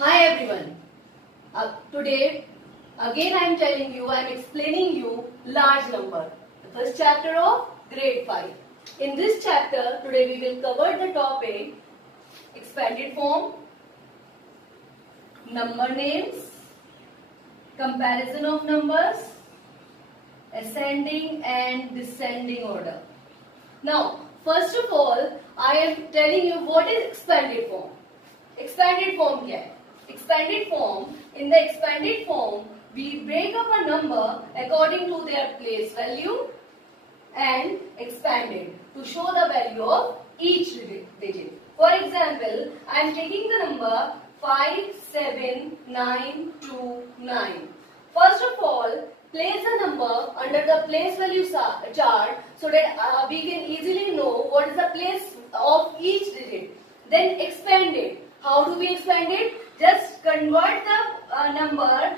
Hi everyone. Today again I am telling you, I am explaining you large number. The first chapter of grade 5. In this chapter today we will cover the topic expanded form, number names, comparison of numbers, ascending and descending order. Now first of all I am telling you what is expanded form. Expanded form क्या है? Expanded form, in the expanded form, we break up a number according to their place value and expand it to show the value of each digit. For example, I am taking the number 57929. First of all, place a number under the place value chart so that we can easily know what is the place of each digit. Then expand it. How do we expand it? Just convert the number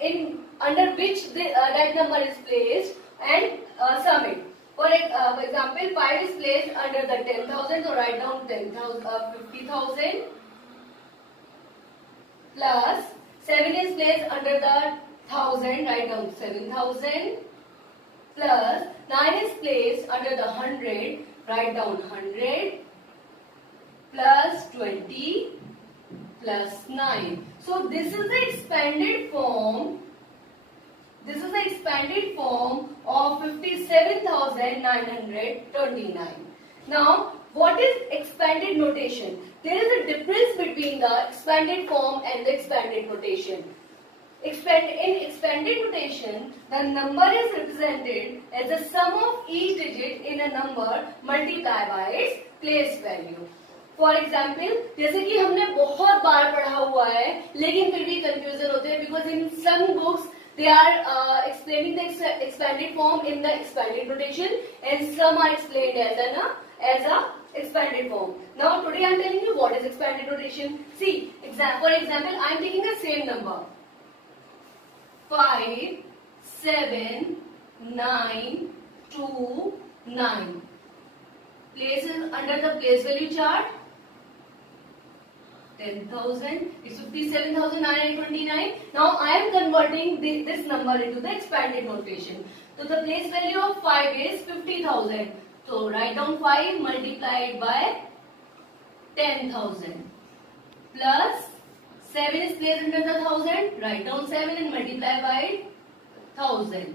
in under which that number is placed and sum it. For example, 5 is placed under the 10,000, so write down 50,000 plus 7 is placed under the 1,000, write down 7,000 plus 9 is placed under the 100, write down 100 plus 20 plus 9. So this is the expanded form. This is the expanded form of 57,929. Now, what is expanded notation? There is a difference between the expanded form and the expanded notation. In expanded notation, the number is represented as the sum of each digit in a number multiplied by its place value. For example जैसे कि हमने बहुत बार पढ़ा हुआ है लेकिन फिर भी कंफ्यूजन होते हैं because in some books they are explaining the expanded form in the expanded notation and some are explained as a expanded form. Now today I am telling you what is expanded notation. See, for example, I am taking the same number 57929 places under the place value chart 10,000 is 57,929. Now I am converting this number into the expanded notation. So the place value of 5 is 50,000. So write down 5 multiplied by 10,000 plus 7 is placed under the 1,000. Write down 7 and multiply by 1,000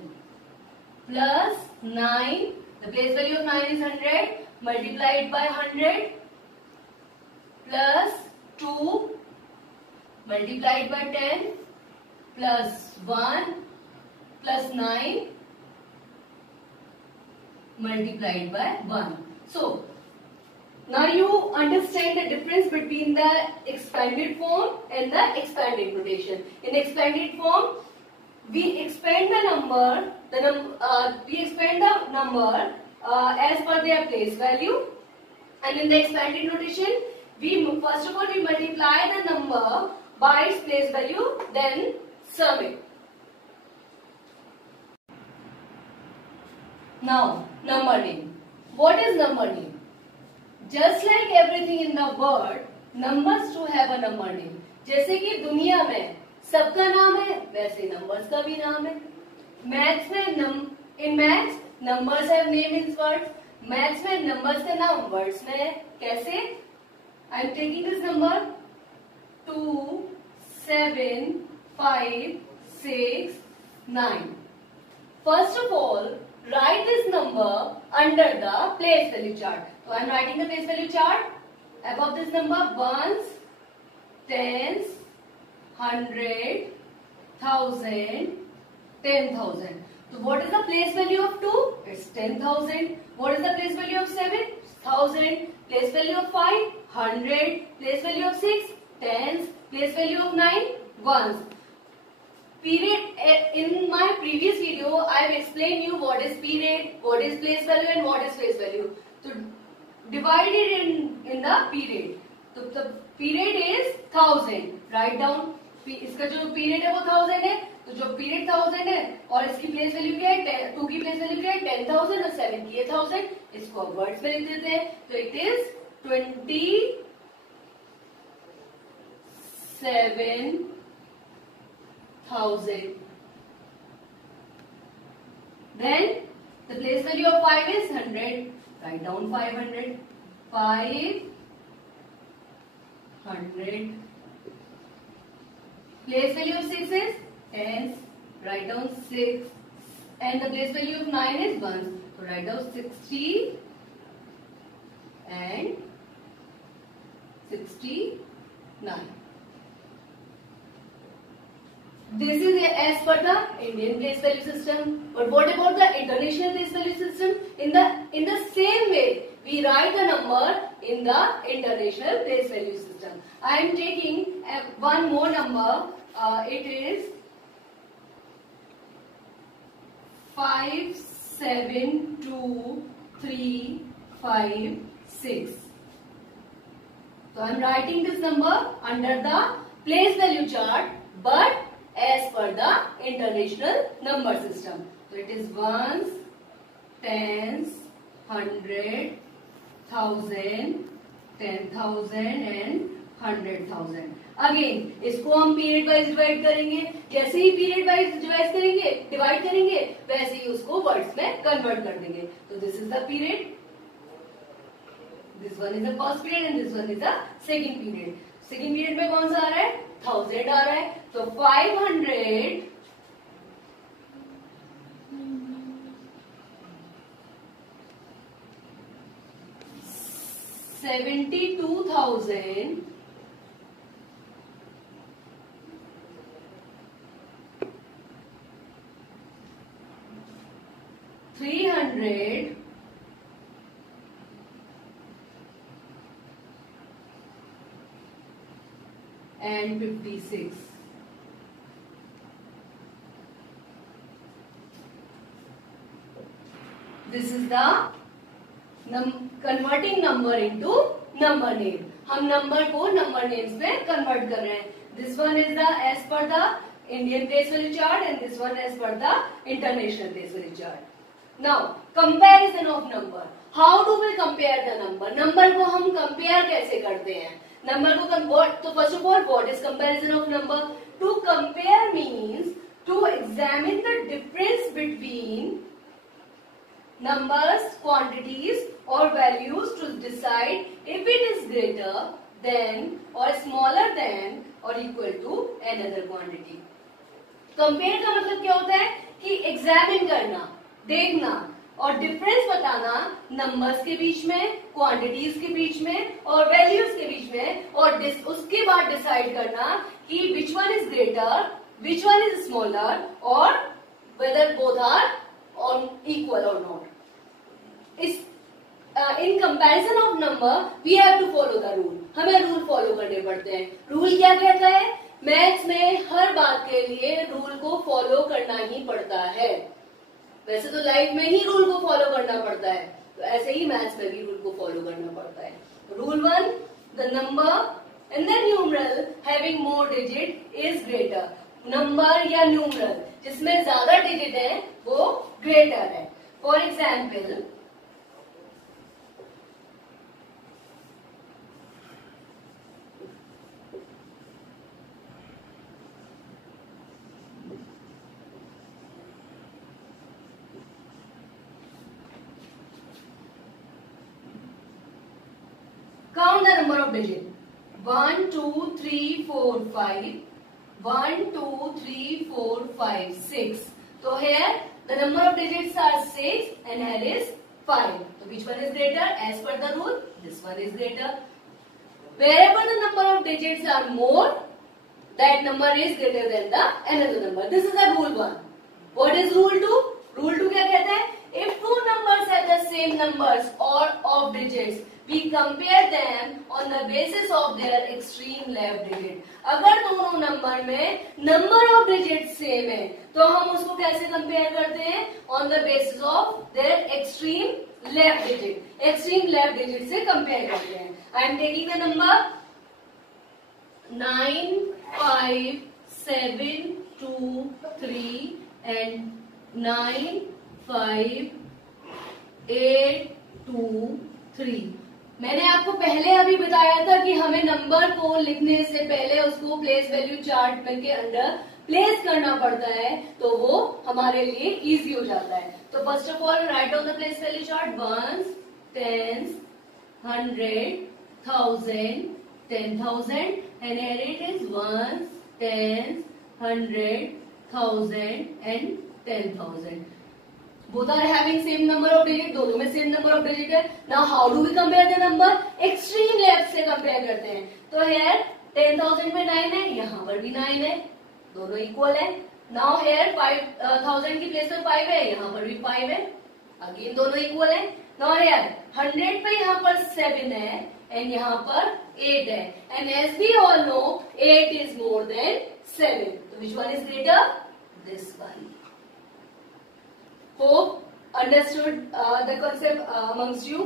plus 9. The place value of 9 is 100. Multiply it by 100 plus 2 multiplied by 10 plus 1 plus 9 multiplied by 1. So now you understand the difference between the expanded form and the expanded notation. In expanded form, we expand the number. As per their place value, and in the expanded notation, first of all we multiply the number by its place value, then sum it. Now number name. What is number name? Just like everything in the world, numbers too have a number name. जैसे कि दुनिया में सबका नाम है वैसे numbers का भी नाम है. मैथ्स में in maths numbers have name in words. Maths में numbers का नाम words में है. कैसे? I am taking this number 2, 7, 5, 6, 9. First of all, write this number under the place value chart. So I am writing the place value chart. Above this number, ones, tens, 100, 1,000, 10,000. So what is the place value of 2? It's 10,000. What is the place value of 7? 1,000. Place value of 5? 100. Place value of 6? Tens. Place value of 9? Ones. Period. In my previous video, I have explained you what is period, what is place value and what is face value. So divide it in the period. So the period is 1,000. Write down. इसका जो period है वो 1,000 है. तो जो period 1,000 है और इसकी प्लेस वैल्यू क्या है 2 की प्लेस वैल्यू क्या है 10,000 और 7 की है 1,000. इसको वर्ड्स में लिख देते हैं. तो it is 27 7,000. Then the place value of 5 is 100. Write down 500. 500. Place value of 6 is tens. Write down 6. And the place value of 9 is 1. So write down 60 and 69. This is as per the Indian place value system. But what about the international place value system? In the same way, we write the number in the international place value system. I am taking one more number. It is 572,356. So I am writing this number under the place value chart, but as per the international number system. So it is ones, tens, 100, 1000, 10,000 and 100,000. Again इसको हम period wise divide करेंगे. जैसे ही period wise divide करेंगे वैसे ही उसको words में convert कर देंगे. तो this is the period, this one is the first period and this one is the second period. Second period में कौन सा आ रहा है? 1000 आ रहा है. तो 500 72,000 300 and 56. This is the converting number into number name. हम number को number names में convert कर रहे हैं. This one is the as per the Indian place value chart and this one as per the international place value chart. Now comparison of number. How do we compare the number? Number को हम compare कैसे करते हैं? Number को तो first of all, what is comparison of number? To compare means to examine the difference between numbers, quantities or values to decide if it is greater than or smaller than or equal to another quantity. Compare का मतलब क्या होता है कि examine करना, देखना और difference बताना नंबर्स के बीच में, क्वांटिटीज के बीच में और वैल्यूज के बीच में, और उसके बाद डिसाइड करना कि which one is greater, which one is smaller और वेदर बोथ आर इक्वल और नॉट. इस in comparison of number we have to follow the rule. हमें रूल फॉलो करने पड़ते हैं. रूल क्या कहता है? मैथ्स में हर बात के लिए रूल को फॉलो करना ही पड़ता है. वैसे तो लाइफ में ही रूल को फॉलो करना पड़ता है, तो ऐसे ही मैथ्स में भी रूल को फॉलो करना पड़ता है. Rule 1, the number in the numeral having more digit is greater. Number या न्यूमरल जिसमें ज्यादा डिजिट है वो ग्रेटर है. For example count the number of digits. 1, 2, 3, 4, 5. 1, 2, 3, 4, 5, 6. So here the number of digits are 6 and here is 5. So which one is greater? As per the rule, this one is greater. Wherever the number of digits are more, that number is greater than the another number. This is the rule 1. What is rule 2? Rule 2 क्या कहता है? If two numbers have the same numbers or of digits, we compare them on the basis of their extreme left digit. अगर दोनों number में number of digits same है, तो हम उसको कैसे compare करते हैं? On the basis of their extreme left digit. Extreme left digit से compare करते हैं. I am taking the number 9, 5, 7, 2, 3 and 9, 5, 8, 2, 3. मैंने आपको पहले अभी बताया था कि हमें नंबर को लिखने से पहले उसको प्लेस वैल्यू चार्ट में के अंदर प्लेस करना पड़ता है, तो वो हमारे लिए इजी हो जाता है। तो first of all write on the place value chart ones, tens, 100, 1000, 10,000, and here it is ones, tens, 100, 1000 and 10,000. Both are having same number of digit, दोनों में same number of digit है। Now how do we compare the number? Extreme left से compare करते हैं। तो here 10,000 में 9 है, यहाँ पर भी 9 है, दोनों इक्वल है। Now here 5,000 की प्लेस में 5 है, यहाँ पर भी 5 है, अगेन दोनों इक्वल है। Now here 100 पे यहाँ पर 7 है एंड यहाँ पर 8 है, and as we all know 8 is more than 7. So which one is greater? This one. Hope understood the concept amongst you.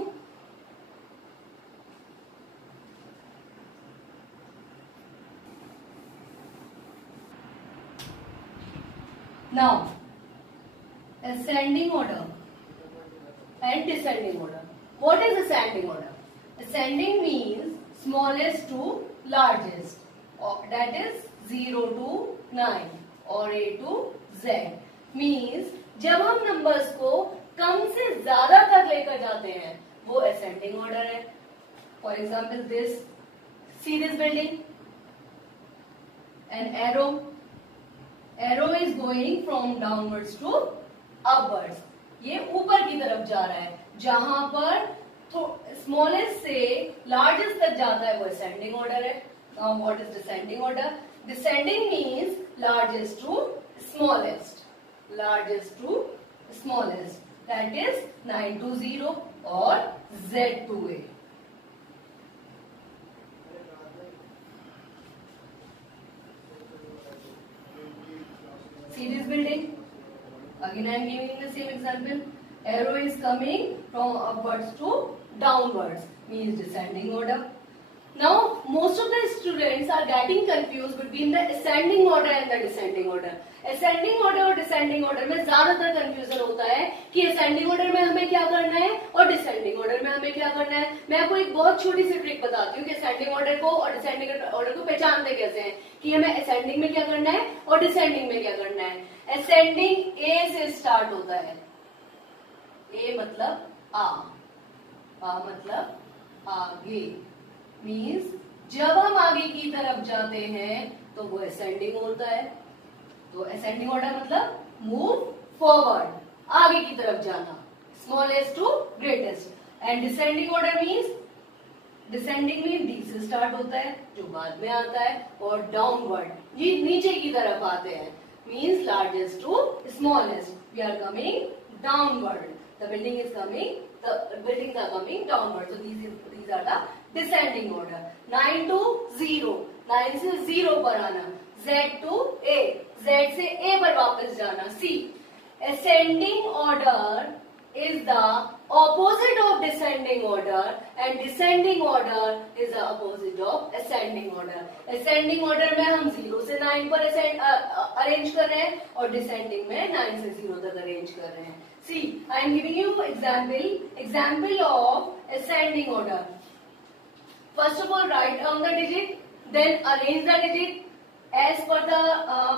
Now, ascending order and descending order. What is ascending order? Ascending means smallest to largest, that is 0 to 9 or A to Z. Means जब हम numbers को कम से ज्यादा तक लेकर जाते हैं वो असेंडिंग ऑर्डर है। For example this, see this building, an arrow is going from downwards to upwards. ये ऊपर की तरफ जा रहा है, जहां पर स्मॉलेस्ट से लार्जेस्ट तक जाता है वो असेंडिंग ऑर्डर है। Now what is descending order? Descending means largest to smallest, largest to smallest, that is 9 to 0 or Z to A. See this building? Again I am giving the same example. Arrow is coming from upwards to downwards, means descending order. Now most of the students are getting confused between the ascending order and the descending order. Ascending order और descending order में ज्यादातर confusion होता है कि ascending order में हमें क्या करना है और descending order में हमें क्या करना है। मैं आपको एक बहुत छोटी सी ट्रिक बताती हूँ कि ascending order को और descending order को पहचानते कैसे हैं, कि हमें ascending में क्या करना है और descending में क्या करना है। ascending A से स्टार्ट होता है, A मतलब आ मतलब आगे, मीन्स जब हम आगे की तरफ जाते हैं तो वो असेंडिंग होता है। तो असेंडिंग ऑर्डर मतलब मूव फॉरवर्ड, आगे की तरफ जाना, smallest to greatest. And descending order means, descending mean D से स्टार्ट होता है जो बाद में आता है, और डाउनवर्ड ये नीचे की तरफ आते हैं, means largest to smallest. We are coming downward, the building is coming, the buildings are coming downward. So these are the descending order. 9 to 0, 9 से 0 पर आना, Z to A, Z से A पर वापस जाना। C, ascending order is the opposite of descending order and descending order is the opposite of ascending order. Ascending order में हम 0 से 9 पर अरेंज कर रहे हैं और descending में 9 से 0 तक अरेंज कर रहे हैं। See, I am giving you example of ascending order. First of all, write down the digit, then arrange the digit as per the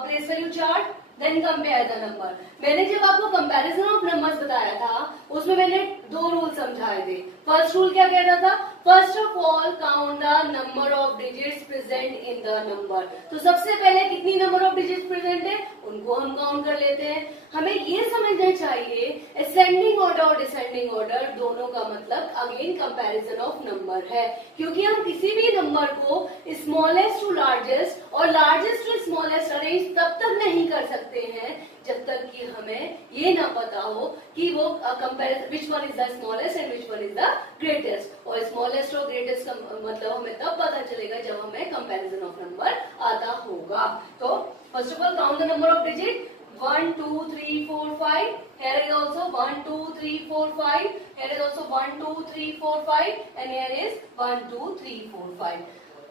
place value chart, then compare the number. मैंने जब आपको comparison of numbers बताया था उसमें मैंने 2 rule समझाए थे। First rule क्या कहता था? First of all count the number of digits present in the number. तो सबसे पहले कितनी नंबर ऑफ डिजिट्स प्रेजेंट है उनको हम काउंट कर लेते हैं। हमें ये समझना चाहिए असेंडिंग ऑर्डर और डिसेंडिंग ऑर्डर दोनों का मतलब अगेन कंपैरिजन ऑफ नंबर है, क्योंकि हम किसी भी नंबर को स्मॉलेस्ट टू लार्जेस्ट और लार्जेस्ट टू स्मॉलेस्ट अरेंज तब तक नहीं कर सकते हैं जब तक कि हमें ये ना पता हो कि वो comparison which one is the smallest and which one is the greatest. और स्मॉलेस्ट और ग्रेटेस्ट का मतलब हमें तब पता चलेगा जब हमें कंपैरिजन ऑफ नंबर आता होगा। तो first of all count the number of digit 1 2 3 4 5, here is also 1 2 3 4 5, here is also 1 2 3 4 5 and here is 1 2 3 4 5.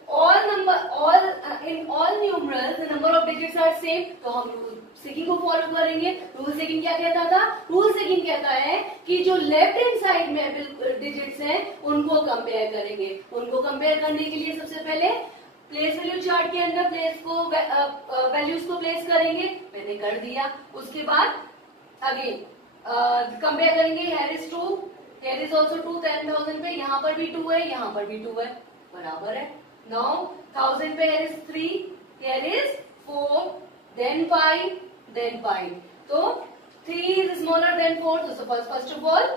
All in all numerals the number of digits are same, तो हम रूल सेकंड को फॉलो करेंगे। Rule second क्या कहता था? Rule second कहता है कि जो लेफ्ट हैंड साइड में डिजिट्स हैं उनको कंपेयर करेंगे। उनको कंपेयर करने के लिए सबसे पहले प्लेस वैल्यू चार्ट के अंदर प्लेस को वैल्यूज को प्लेस करेंगे, मैंने कर दिया। उसके बाद अगेन कंपेयर करेंगे, here is 2, here is also 2, 10,000 पे यहाँ पर भी 2 है, यहाँ पर भी 2 है, बराबर है। नाउ 1000 पे here is 3, here is 4, then 5, then 5, तो 3 is smaller than 4, तो first of all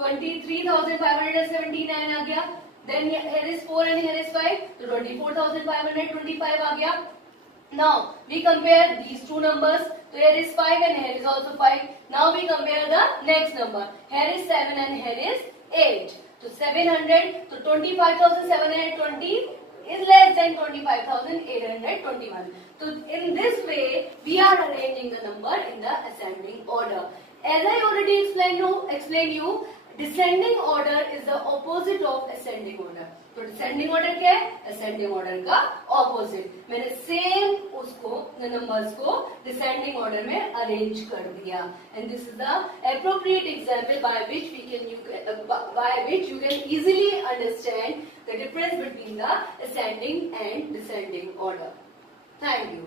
23,579 आ गया। Then here is 4 and here is 5, तो 24,525 आ गया। Now we compare these two numbers, so here is 5 and here is also 5. Now we compare the next number, here is 7 and here is 8, so 700, so 25,720 is less than 25,821. So in this way we are arranging the number in the ascending order. As I already explained you, descending order is the opposite of ascending order. तो descending order क्या है? ascending order का opposite. मैंने same उसको numbers को descending order में arrange कर दिया, and this is the appropriate example by which you can easily understand the difference between the ascending and descending order. Thank you.